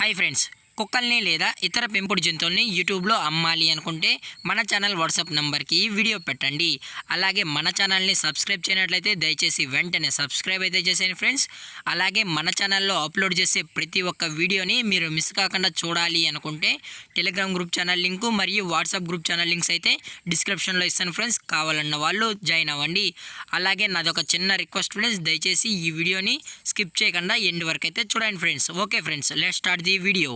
Hi friends, కుక్కల్ని లేదా ఇతర పెంపుడు జంతువుల్ని యూట్యూబ్లో అమ్మాలి అనుకుంటే మన ఛానల్ వాట్సాప్ నెంబర్కి వీడియో పెట్టండి. అలాగే మన ఛానల్ని సబ్స్క్రైబ్ చేయనట్లయితే దయచేసి వెంటనే సబ్స్క్రైబ్ అయితే చేసేయండి ఫ్రెండ్స్. అలాగే మన ఛానల్లో అప్లోడ్ చేసే ప్రతి ఒక్క వీడియోని మీరు మిస్ కాకుండా చూడాలి అనుకుంటే టెలిగ్రామ్ గ్రూప్ ఛానల్ లింకు మరియు వాట్సాప్ గ్రూప్ ఛానల్ లింక్స్ అయితే డిస్క్రిప్షన్లో ఇస్తాను ఫ్రెండ్స్. కావాలన్న వాళ్ళు జాయిన్ అవ్వండి. అలాగే నాదొక చిన్న రిక్వెస్ట్ ఫ్రెండ్స్, దయచేసి ఈ వీడియోని స్కిప్ చేయకుండా ఎండ్ వరకు అయితే చూడండి friends. Okay friends, let's start the video.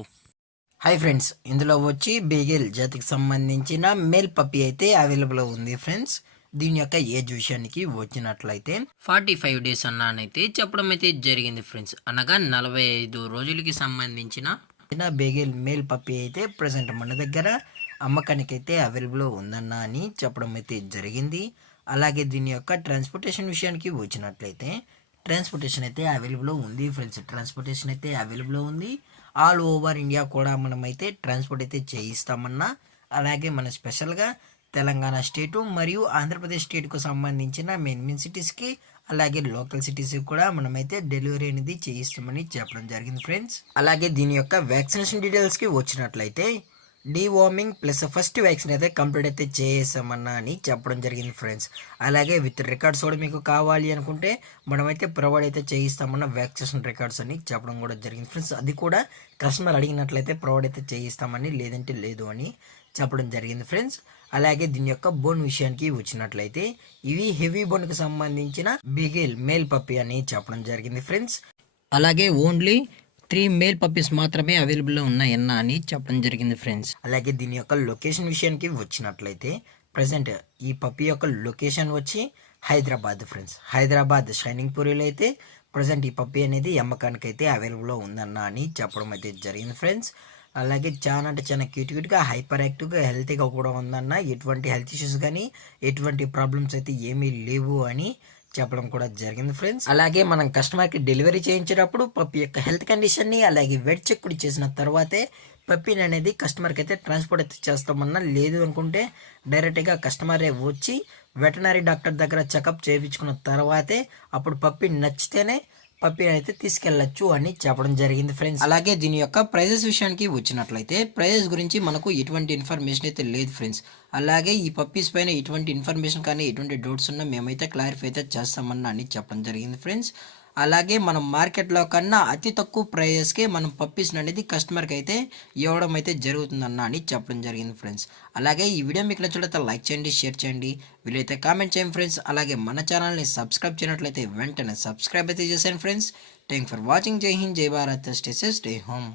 Hi friends, ఇందులో వచ్చి బేగెల్ జాతికి సంబంధించిన మేల్ పప్పీ అయితే అవైలబుల్ ఉంది ఫ్రెండ్స్. దీని యొక్క ఏజ్ విషయానికి వచ్చినట్లయితే 45 డేస్ అన్నానైతే చెప్పడం అయితే జరిగింది ఫ్రెండ్స్. అనగా 45 రోజులకి సంబంధించిన బేగెల్ మేల్ పప్పీ అయితే ప్రజెంట్ మన దగ్గర అమ్మకానికి అయితే అవైలబుల్ ఉందన్న అని చెప్పడం అయితే జరిగింది. అలాగే దీని యొక్క ట్రాన్స్పోర్టేషన్ విషయానికి వచ్చినట్లయితే ట్రాన్స్పోర్టేషన్ అయితే అవైలబుల్ ఉంది ఫ్రెండ్స్. ట్రాన్స్పోర్టేషన్ అయితే అవైలబుల్ ఉంది. ఆల్ ఓవర్ ఇండియా కూడా మనమైతే ట్రాన్స్పోర్ట్ అయితే చేయిస్తామన్నా. అలాగే మన స్పెషల్గా తెలంగాణ స్టేటు మరియు ఆంధ్రప్రదేశ్ స్టేట్కు సంబంధించిన మెయిన్ సిటీస్కి అలాగే లోకల్ సిటీస్కి కూడా మనమైతే డెలివరీ అనేది చేయిస్తామని చెప్పడం జరిగింది ఫ్రెండ్స్. అలాగే దీని యొక్క వ్యాక్సినేషన్ డీటెయిల్స్కి వచ్చినట్లయితే డీవార్మింగ్ ప్లస్ ఫస్ట్ వ్యాక్సిన్ అయితే కంప్లీట్ అయితే చేసామన్నా అని చెప్పడం జరిగింది ఫ్రెండ్స్. అలాగే విత్ రికార్డ్స్ కూడా మీకు కావాలి అనుకుంటే మనమైతే ప్రొవైడ్ అయితే చేయిస్తామన్న వ్యాక్సినేషన్ రికార్డ్స్ అని చెప్పడం కూడా జరిగింది ఫ్రెండ్స్. అది కూడా కస్టమర్ అడిగినట్లయితే ప్రొవైడ్ అయితే చేయిస్తామని, లేదంటే లేదు అని చెప్పడం జరిగింది ఫ్రెండ్స్. అలాగే దీని యొక్క బోన్ విషయానికి వచ్చినట్లయితే ఇవి హెవీ బోన్కి సంబంధించిన బిగేల్ మేల్ పప్పీ అని చెప్పడం జరిగింది ఫ్రెండ్స్. అలాగే ఓన్లీ 3 మేల్ పప్పీస్ మాత్రమే అవైలబుల్లో ఉన్నాయన్న అని చెప్పడం జరిగింది ఫ్రెండ్స్. అలాగే దీని యొక్క లొకేషన్ విషయానికి వచ్చినట్లయితే ప్రజెంట్ ఈ పప్పీ యొక్క లొకేషన్ వచ్చి హైదరాబాద్ ఫ్రెండ్స్. హైదరాబాద్ షైనింగ్ పూరిలో అయితే ప్రజెంట్ ఈ పప్పీ అనేది అమ్మకానికి అయితే అవైలబుల్లో ఉందన్న అని చెప్పడం అయితే జరిగింది ఫ్రెండ్స్. అలాగే చాలా అంటే చాలా క్యూట్గా హైపర్ యాక్టివ్గా హెల్తీగా కూడా ఉందన్న. ఎటువంటి హెల్త్ ఇష్యూస్ కానీ ఎటువంటి ప్రాబ్లమ్స్ అయితే ఏమీ లేవు అని చెప్పడం కూడా జరిగింది ఫ్రెండ్స్. అలాగే మనం కస్టమర్కి డెలివరీ చేయించేటప్పుడు పప్పి యొక్క హెల్త్ కండిషన్ని అలాగే వెట్ చెక్ కూడా చేసిన తర్వాతే పప్పీని అనేది కస్టమర్కి అయితే ట్రాన్స్పోర్ట్ అయితే చేస్తామన్నా. లేదు అనుకుంటే డైరెక్ట్గా కస్టమరే వచ్చి వెటనరీ డాక్టర్ దగ్గర చెకప్ చేయించుకున్న తర్వాతే అప్పుడు పప్పి నచ్చితేనే పప్పి అయితే తీసుకెళ్ళచ్చు అని చెప్పడం జరిగింది ఫ్రెండ్స్. అలాగే దీని యొక్క ప్రైజెస్ విషయానికి వచ్చినట్లయితే ప్రైజెస్ గురించి మనకు ఎటువంటి ఇన్ఫర్మేషన్ అయితే లేదు ఫ్రెండ్స్. అలాగే ఈ పప్పీస్ పైన ఎటువంటి ఇన్ఫర్మేషన్ కానీ ఎటువంటి డౌట్స్ ఉన్నా మేమైతే క్లారిఫై అయితే చేస్తామన్నా అని చెప్పడం జరిగింది ఫ్రెండ్స్. అలాగే మనం మార్కెట్లో కన్నా అతి తక్కువ ప్రైజెస్కి మనం పప్పీస్ అనేది కస్టమర్కి అయితే ఇవ్వడం అయితే జరుగుతుందన్న అని చెప్పడం జరిగింది ఫ్రెండ్స్. అలాగే ఈ వీడియో మీకు నచ్చినట్లయితే లైక్ చేయండి, షేర్ చేయండి, వీలైతే కామెంట్ చేయండి ఫ్రెండ్స్. అలాగే మన ఛానల్ని సబ్స్క్రైబ్ చేయనట్లయితే వెంటనే సబ్స్క్రైబ్ అయితే చేశాను ఫ్రెండ్స్. Thank for watching. జై హింద్, జై Bharat, stay safe, stay home.